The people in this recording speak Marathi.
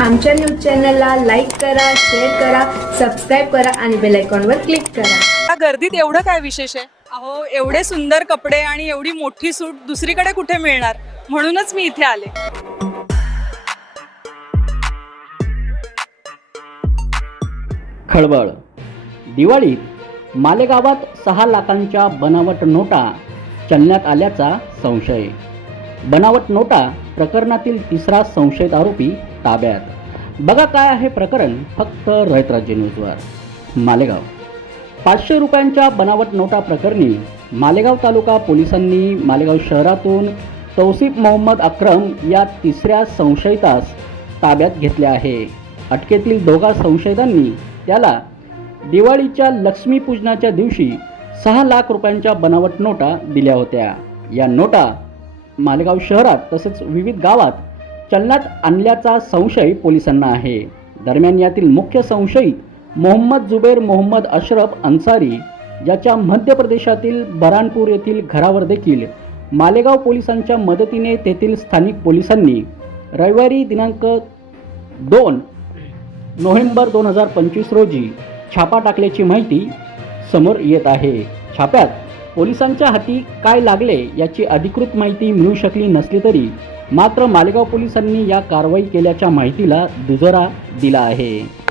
आमच्या न्यूज चॅनलला लाईक करा शेअर करा सबस्क्राईब करा आणि बेल आयकॉनवर क्लिक करा. या गर्दीत एवढं काय विशेष आहे? अहो एवढे सुंदर कपडे आणि एवढी मोठी सूट दुसरीकडे कुठे मिळणार? म्हणूनच मी इथे आले. खळबळ. दिवाळीत मालेगावात सहा लाखांच्या बनावट नोटा चलण्यात आल्याचा संशय. बनावट नोटा प्रकरणातील तिसरा संशयित आरोपी ताब्यात. बघा काय आहे प्रकरण फक्त रयत राज्य न्यूजवर. मालेगाव. पाचशे रुपयांच्या बनावट नोटा प्रकरणी मालेगाव तालुका पोलिसांनी मालेगाव शहरातून तौसिफ मोहम्मद अक्रम या तिसऱ्या संशयितास ताब्यात घेतले आहे. अटकेतील दोघा संशयितांनी त्याला दिवाळीच्या लक्ष्मीपूजनाच्या दिवशी सहा लाख रुपयांच्या बनावट नोटा दिल्या होत्या. या नोटा मालेगाव शहरात तसेच विविध गावात चलनात आणल्याचा संशय पोलिसांना आहे. दरम्यान यातील मुख्य संशयित मोहम्मद जुबेर मोहम्मद अशरफ अन्सारी याच्या मध्य प्रदेशातील बरानपूर येथील घरावर देखील मालेगाव पोलिसांच्या मदतीने तेथील स्थानिक पोलिसांनी रविवारी दिनांक दोन नोव्हेंबर दोन हजार पंचवीस रोजी छापा टाकल्याची माहिती समोर येत आहे. छाप्यात पोलिसांच्या हाती काय लागले याची अधिकृत माहिती मिळू शकली नसली तरी मात्र मालेगाव पोलिसांनी या कारवाई केल्याच्या माहितीला दुजोरा दिला आहे.